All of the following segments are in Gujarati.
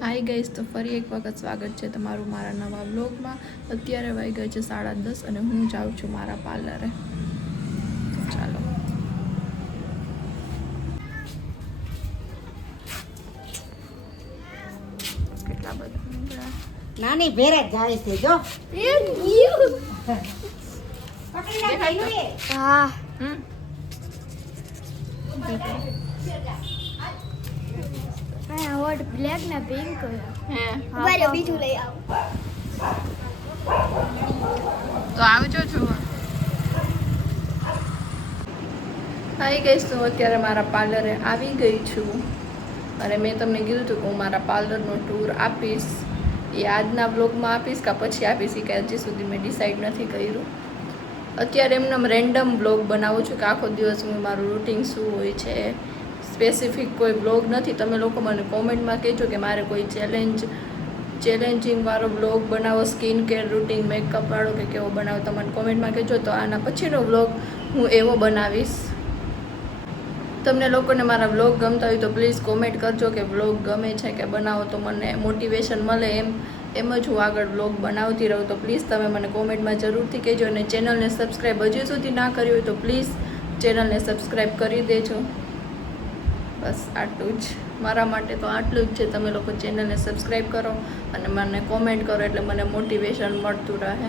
હાય ગાઈસ, તો ફરી એક વખત સ્વાગત છે તમારું મારા નવા બ્લોગમાં. અત્યારે વાગ્યા છે 10:30 અને હું જાઉં છું મારા પાર્લરે. ચાલો. કેટલા બધા નાની ભેરે જાય છે જો. હા. વોટ બ્લેક ને પિંક હે ઉભા બીજું લઈ આવ. તો આવજો જોવા. હાય ગાઈસ, તો અત્યારે મારા પાર્લરે આવી ગઈ છું અને મેં તમને કીધું હતું કે હું મારા પાર્લરનો ટૂર આપીશ. એ આજના બ્લોગમાં આપીશ કે પછી આપીશ કે હજી સુધી મેં ડિસાઈડ નથી કર્યું. અત્યારે એમને રેન્ડમ બ્લોગ બનાવું છું કે આખો દિવસ હું મારું રૂટીન શું હોય છે. સ્પેસિફિક કોઈ બ્લોગ નથી. તમે લોકો મને કોમેન્ટમાં કહેજો કે મારે કોઈ ચેલેન્જિંગ વાળો બ્લોગ બનાવો, સ્કિન કેર રૂટીન, મેકઅપ વાળો કે કેવો બનાવો. તમને કોમેન્ટમાં કહેજો તો આના પછીનો બ્લોગ હું એવો બનાવીશ. તમને લોકોને મારા બ્લોગ ગમતા હોય તો પ્લીઝ કોમેન્ટ કરજો કે બ્લોગ ગમે છે કે બનાવો, તો મને મોટિવેશન મળે. એમ જ હું આગળ બ્લોગ બનાવતી રહું. તો પ્લીઝ તમે મને કોમેન્ટમાં જરૂરથી કહેજો. અને ચેનલને સબસ્ક્રાઈબ હજી સુધી ના કરી હોય તો પ્લીઝ ચેનલને સબસ્ક્રાઈબ કરી દેજો. બસ આટલું જ મારા માટે તો આટલું જ છે. તમે લોકો ચેનલને સબસ્ક્રાઈબ કરો અને મને કોમેન્ટ કરો એટલે મને મોટિવેશન મળતું રહે.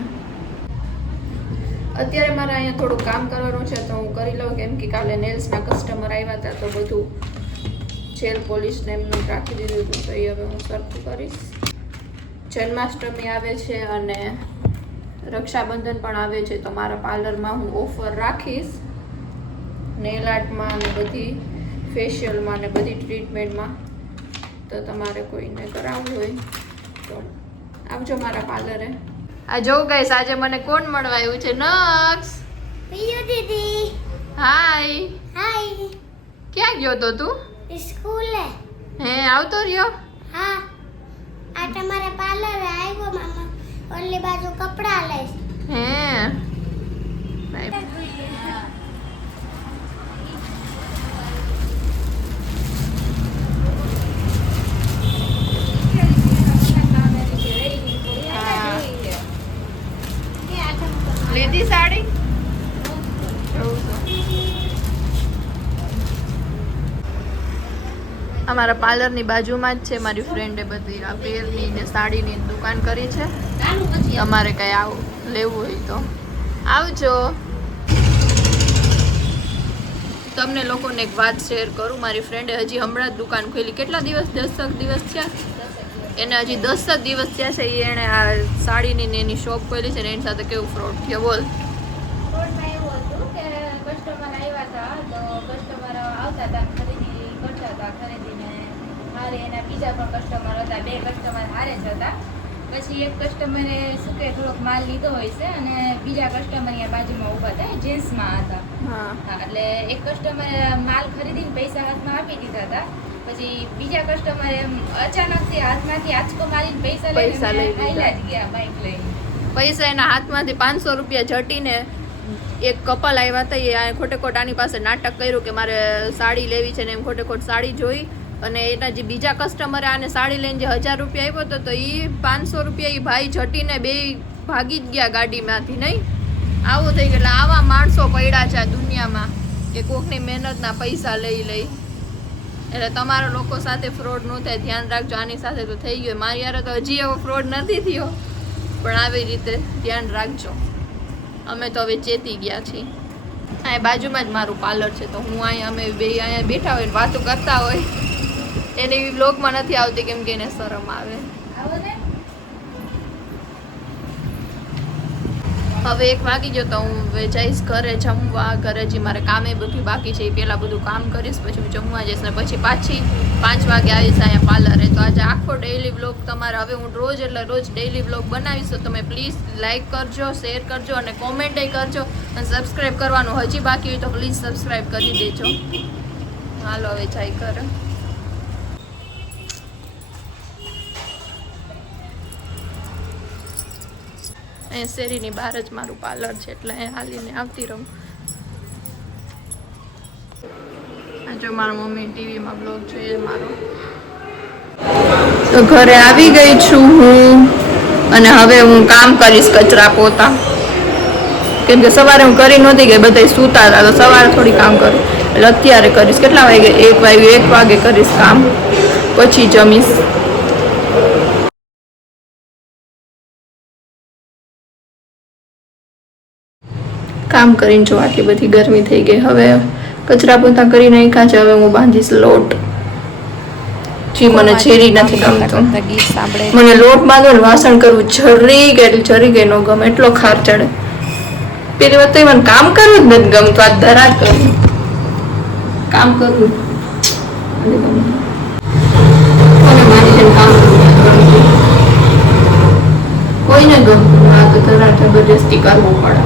અત્યારે મારે અહીંયા થોડું કામ કરવાનું છે તો હું કરી લઉં, કેમ કે કાલે નેલ્સના કસ્ટમર આવ્યા હતા તો બધું જેલ પોલિશને એમનું રાખી દીધું હતું. તો એ હવે હું સરખું કરીશ. જન્માષ્ટમી આવે છે અને રક્ષાબંધન પણ આવે છે તો મારા પાર્લરમાં હું ઓફર રાખીશ. નેલ આર્ટમાં અને બધી ફેશિયલમાં ને બધી ટ્રીટમેન્ટમાં. તો તમારે કોઈને કરાવવું હોય તો આવજો મારા પાર્લરે. આ જો ગાઈસ, આજે મને કોણ મળવા આવ્યું છે? નક્ષ. પિયુ દીદી. હાય. હાય. ક્યાં ગયો તો તું? સ્કૂલે. હે, આવતો રહ્યો? હા. આ તમારા પાર્લરે આવ્યો મામા. ઓલી બાજુ કપડા લઈશ. હે. લીધી સાડી? અમારા પાર્લરની બાજુમાં જ છે. મારી ફ્રેન્ડે બધી આ વેરની ને સાડીની દુકાન કરી છે. તમારે કઈ આવું લેવું હોય તો આવજો. તમને લોકોને એક વાત શેર કરું. મારી ફ્રેન્ડે હજી હમણાં જ દુકાન ખોલી. કેટલા દિવસ? 10 દિવસ થયા. એને હજી 10 દિવસ થયા છે. એણે આ સાડીની ને એની શોપ ખોલી છે ને એની સાથે કેવું ફ્રોડ થયો બોલ. ફ્રોડમાં એવું હતું કે કસ્ટમર આવ્યા હતા તો કસ્ટમર આવતા હતા, ખરીદી કરતા હતા. ખરીદીને હારે એના બીજા પણ કસ્ટમર હતા. 2 કસ્ટમર હારે જ હતા. પછી એક કસ્ટમરે શું કે થોડોક માલ લીધો હોય છે અને બીજા કસ્ટમર અહીંયા બાજુમાં ઊભા હતા, જેન્ટ્સમાં હતા. હા. એટલે એક કસ્ટમરે માલ ખરીદીને પૈસા હાથમાં આપી દીધા હતા. પછી બીજા કસ્ટમરે અચાનકથી હાથમાંથી આંચકો મારીને પૈસા લઈ લીધા જ ગયા બાઈક લઈને. પૈસા એના હાથમાંથી 500 રૂપિયા ઝટીને એક કપલ આવ્યા હતા. એ ખોટે ખોટ આની પાસે નાટક કર્યું કે મારે સાડી લેવી છે ને એમ ખોટે ખોટ સાડી જોઈ. અને એના જે બીજા કસ્ટમરે આને સાડી લઈને જે 1000 રૂપિયા આપ્યો હતો તો એ 500 રૂપિયા એ ભાઈ ઝટીને બે ભાગી જ ગયા ગાડીમાંથી. નહીં આવું થઈ ગયું. એટલે આવા માણસો પડ્યા છે આ દુનિયામાં કે કોકની મહેનતના પૈસા લઈ. એટલે તમારા લોકો સાથે ફ્રોડ ન થાય, ધ્યાન રાખજો. આની સાથે તો થઈ ગયો. મારી યાર તો હજી એવો ફ્રોડ નથી થયો, પણ આવી રીતે ધ્યાન રાખજો. અમે તો હવે ચેતી ગયા છીએ. અહીંયા બાજુમાં જ મારું પાર્લર છે તો હું અહીંયા અમે બે અહીંયા બેઠા હોય ને વાતો કરતા હોય. એને એવી બ્લોગમાં નથી આવતી કેમ કે એને શરમ આવે. હવે 1 વાગી ગયો તો હું જઈશ ઘરે જમવા. ઘરે જે મારે કામે બધું બાકી છે એ પહેલાં બધું કામ કરીશ, પછી હું જમવા જઈશ ને પછી પાછી 5 વાગે આવીશ અહીંયા પાર્લરે. તો આજે આખો ડેઈલી બ્લોગ તમારે હવે હું રોજ ડેઈલી બ્લોગ બનાવીશ. તો તમે પ્લીઝ લાઇક કરજો, શેર કરજો અને કોમેન્ટ કરજો. અને સબસ્ક્રાઈબ કરવાનું હજી બાકી હોય તો પ્લીઝ સબસ્ક્રાઈબ કરી દેજો. હાલો હવે જાય ઘરે. અહીંયા શેરીની બહાર જ મારું પાર્લર છે એટલે અહીંયા હાલીને આવતી રહું. જો મારા મમ્મી ટીવીમાં બ્લોગ જોઈએ મારો. તો તો ઘરે આવી ગઈ છું હું અને હવે હું કામ કરીશ કચરા પોતા. કેમ કે સવારે હું કરી નહોતી ગઈ, બધા સૂતા હતા તો સવારે થોડી કામ કરું, એટલે અત્યારે કરીશ. કેટલા વાગે? 1 વાગે કરીશ કામ, પછી જમીશ. કામ કરીને જો આટલી બધી ગરમી થઈ ગઈ. હવે કચરા પોતા કરી નાખ્યા છે. હવે હું બાંધીશ લોટ. જી મને ઝેરી નથી ગમતો. મને લોટ બાંધવાનું વાસણ કરવું જરી કે ન ગમે, એટલો ખાર ચડે. પેલી વાત તો મને કામ કરવું જ નથી ગમતું. આ ધરા કરું કામ કરવું કોઈને ગમતું આ તો ધરા જબરજસ્તી કરવું પડે.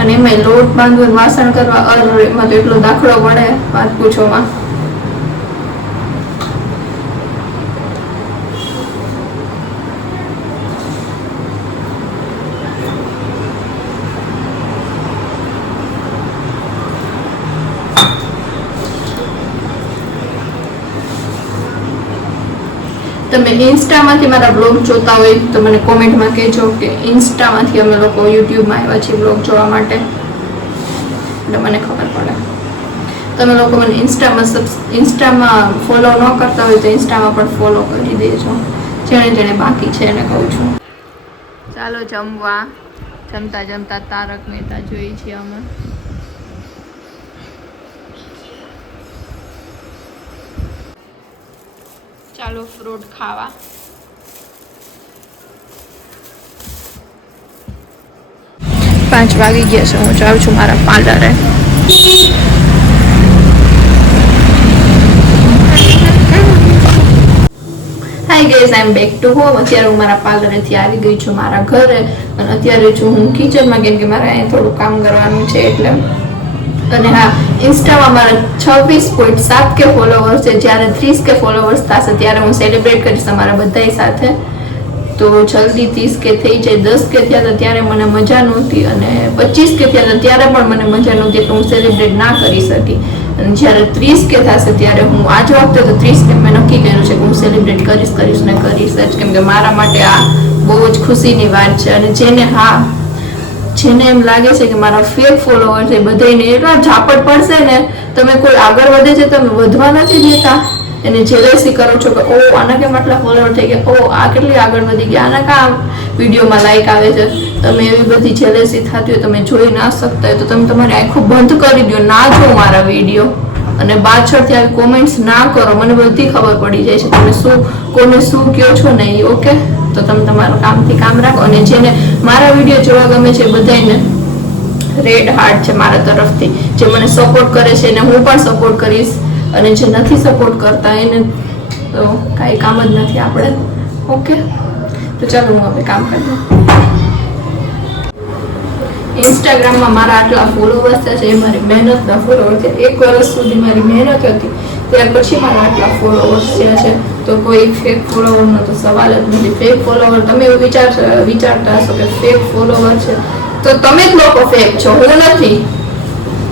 અને એમાં લોટ બાંધવું, વાસણ કરવા, એમાં તો એટલો દાખલો પડે વાત પૂછોમાં. તમે ઇન્સ્ટામાંથી મારા બ્લોગ જોતા હોય તો મને કોમેન્ટમાં કહેજો કે ઇન્સ્ટામાંથી અમે લોકો યુટ્યુબમાં આવ્યા છીએ બ્લોગ જોવા માટે, એટલે મને ખબર પડે. તમે લોકો મને ઇન્સ્ટામાં ફોલો ન કરતા હોય તો ઇન્સ્ટામાં પણ ફોલો કરી દેજો. જેણે બાકી છે એને કહું છું. ચાલો જમવા. જમતા તારક મહેતા જોઈએ છીએ અમે. ચાલો ફ્રૂટ ખાવા. પાંચ વાગી ગયા છે. હું જાઉં છું મારા પાર્લરે. Hi guys, I am back to home. અત્યારે હું મારા પાર્લરેથી આવી ગઈ છું મારા ઘરે અને અત્યારે છું હું કિચનમાં, કેમ કે મારે અહીંયા થોડું કામ કરવાનું છે એટલે. અને હા, ઇન્સ્ટામાં મારા 26.7K ફોલોવર્સ છે. જ્યારે 30K ફોલોવર્સ થશે ત્યારે હું સેલિબ્રેટ કરીશ તમારા બધાય સાથે. તો જલ્દી 30K થઈ જાય. 10K થયા હતા ત્યારે મને મજા નહોતી અને 25K થયા હતા ત્યારે પણ મને મજા નહોતી, એટલે હું સેલિબ્રેટ ના કરી શકી. અને જ્યારે 30K થશે ત્યારે હું આજ વખતે તો 30K મેં નક્કી કર્યું છે કે હું સેલિબ્રેટ કરીશ જ, કેમ કે મારા માટે આ બહુ જ ખુશીની વાત છે. અને જેને એમ લાગે છે કે મારા ફેક ફોલોવર છે, બધાને એટલા ઝાપટ પડશે ને, તમે કોઈ આગળ વધે છે તમે વધવા નથી દેતા, એને જેલેસી કરો છો કે ઓ આના કેમ આટલા ફોલોવર થઈ ગયા, ઓ આ કેટલી આગળ વધી ગયા, આના કામ વિડીયોમાં લાઈક આવે છે. તમે એવી બધી જેલેસી થતી હોય, તમે જોઈ ના શકતા હોય તો તમે તમારી આંખો બંધ કરી દો, ના જો મારા વિડીયો. અને પાછળથી આવી કોમેન્ટ્સ ના કરો. મને બધી ખબર પડી જાય છે તમે કોને શું કહો છો ને એ. ઓકે, તો તમે તમારું કામથી કામ રાખો. અને જેને મારા વિડીયો જોવા ગમે છે બધાને રેડ હાર્ટ છે મારા તરફથી. જે મને સપોર્ટ કરે છે એને હું પણ સપોર્ટ કરીશ, અને જે નથી સપોર્ટ કરતા એને તો કાંઈ કામ જ નથી આપણે. ઓકે, તો ચાલો હું હવે કામ કરી દઉં. ઇન્સ્ટાગ્રામમાં મારા આટલા ફોલોવર્સ છે એ મારી મહેનતના ફોલોવર છે. 1 વર્ષ સુધી મારી મહેનત હતી, ત્યાર પછી મારા આટલા ફોલોવર્સ થયા છે. તો કોઈ ફેક ફોલોવરનો તો સવાલ જ નથી. ફેક ફોલોવર તમે એવું વિચારતા હશો કે ફેક ફોલોવર છે તો તમે જ લોકો ફેક છો, હું નથી.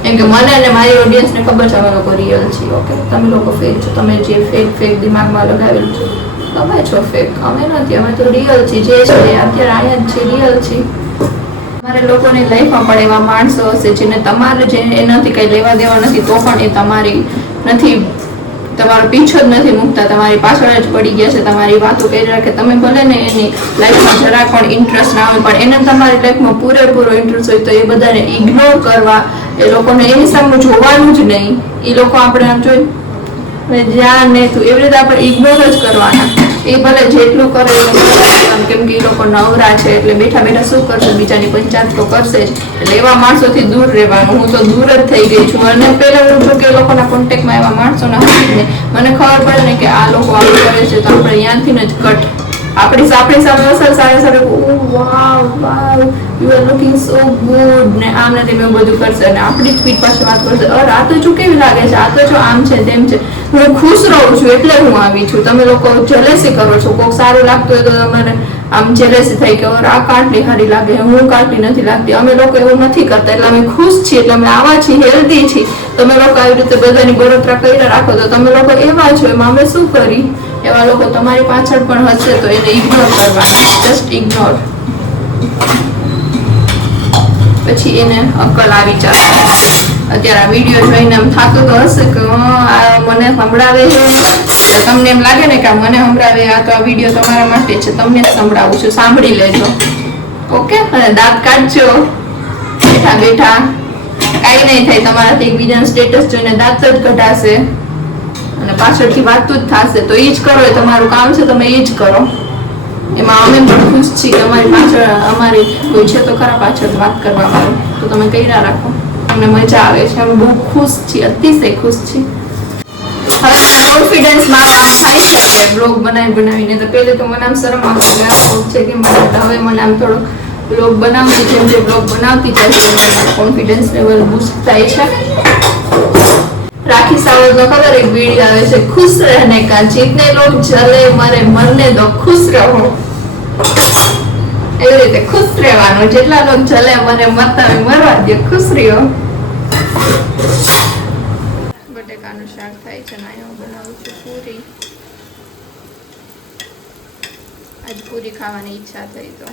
કેમ કે મને અને મારી ઓડિયન્સને ખબર છે અમે લોકો રિયલ છીએ. ઓકે, તમે લોકો ફેક છો. તમે જે ફેક દિમાગમાં લગાવેલું છે તમે છો ફેક, અમે નથી. અમે તો રિયલ છીએ. જે છે અત્યારે અહીંયા જ છે, રિયલ છીએ. તમારે લોકોની લાઈફમાં પણ એવા માણસો હશે જેને તમારે જે એનાથી કંઈ લેવા દેવા નથી, તો પણ એ તમારી નથી, તમારો પીછો જ નથી મૂકતા, તમારી પાછળ જ પડી ગયા છે, તમારી વાતો કરી રાખે. તમે ભલે ને એની લાઈફમાં જરા પણ ઇન્ટરેસ્ટ ના હોય, પણ એને તમારી લાઈફમાં પૂરેપૂરો ઇન્ટરેસ્ટ હોય તો એ બધાને ઇગ્નોર કરવા, એ લોકોને એની સામે જોવાનું જ નહીં. એ લોકો આપણે આમ જોઈ જ્યાં નહીં થયું એવી રીતે આપણે ઇગ્નોર જ કરવાના. એ ભલે જેટલું કરે કેમ કે એ લોકો નવરા છે એટલે બેઠા શું કરશે, બીજાની પંચાયત તો કરશે જ. એટલે એવા માણસોથી દૂર રહેવાનું. હું તો દૂર જ થઈ ગઈ છું. અને પહેલાં હું જો કે એ લોકોના કોન્ટેક્ટમાં એવા માણસોના હતી જ નહીં. મને ખબર પડે ને કે આ લોકો આવું કરે છે તો આપણે ત્યાંથી જ કટ. આપણી સામે અસર સારે oh wow wow you are looking so good ને આમ ને તેમ બધું કરશે અને આપણી સ્પીડ પાસે વાત કરશે અરે આ તો જો કેવી લાગે છે, આ તો જો આમ છે તેમ છે. હું ખુશ રહું છું એટલે હું આવી છું. તમે લોકો જેલેસી કરો છો, કોક સારું લાગતું હોય તો તમારે આમ જેલેસી થઈ કે આ કાટલી સારી લાગે, હું કાટલી નથી લાગતી. અમે લોકો એવું નથી કરતા, એટલે અમે ખુશ છીએ, એટલે અમે આવા છીએ, હેલ્ધી છીએ. તમે લોકો આવી રીતે બધાની બળતરા કરી રાખો તો તમે લોકો એવા છો, એમાં અમે શું કરી? એવા લોકો તમારી પાછળ પણ હશે તો એને ઇગ્નોર કરવાના, જસ્ટ ઇગ્નોર. પછી એને અક્કલ આવી જશે. અત્યારે આ વિડીયો જોઈને એમ થતું તો હશે કે આ મને સંભળાવે છે, તમને એમ લાગે ને કે આ મને સંભળાવે, આ તો આ વિડીયો તમારા માટે છે, તમને જ સંભળાવું છું, સાંભળી લેજો. ઓકે? અને દાંત કાઢજો બેઠા બેઠા, કાંઈ નહીં થાય તમારાથી. એકબીજાના સ્ટેટસ જોઈને દાંત જ કઢાશે અને પાછળથી વાતું જ થશે. તો એ જ કરો, એ તમારું કામ છે, તમે એ જ કરો. એમાં અમે પણ ખુશ છીએ કે અમારી પાછળ અમારી કોઈ છે તો ખરા પાછળ વાત કરવા વાળું, તો તમે કર્યા રાખો, અમને મજા આવે છે. અમે બહુ ખુશ છીએ, અતિશય ખુશ છીએ. હવે કોન્ફિડન્સ મારો આ થાય છે કે બ્લોગ બનાવીને. તો પહેલે તો મને આમ શરમ આવતી કે આ બ્લોગ છે કે હવે મને આમ થોડો બ્લોગ બનાવતી, જેમ જે બ્લોગ બનાવતી જાય છે કોન્ફિડન્સ લેવલ બૂસ્ટ થાય છે. राखी सावंत नो खबर एक वीडियो आवे छे, खुश रहने का, जितने लोग जले मरे मरने दो, खुश रहो. एवी रीते खुश રહેવાનું, જેટલા લોક જલે મરે મરતા હોય મરવા દો, ખુશ રહ્યો. બટેકાનું શાક થાય છે ને હું બનાવું છું પૂરી. આજ પૂરી ખાવાની ઈચ્છા થઈ તો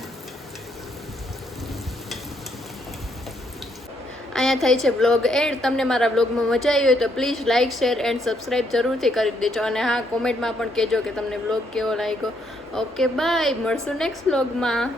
અહીંયા થાય છે બ્લોગ એન્ડ. તમને મારા બ્લોગમાં મજા આવી હોય તો please like, share and subscribe જરૂરથી કરી દેજો. અને હા, કોમેન્ટમાં પણ કહેજો કે તમને બ્લોગ કેવો લાગ્યો. ઓકે બાય, મળશું નેક્સ્ટ બ્લોગમાં.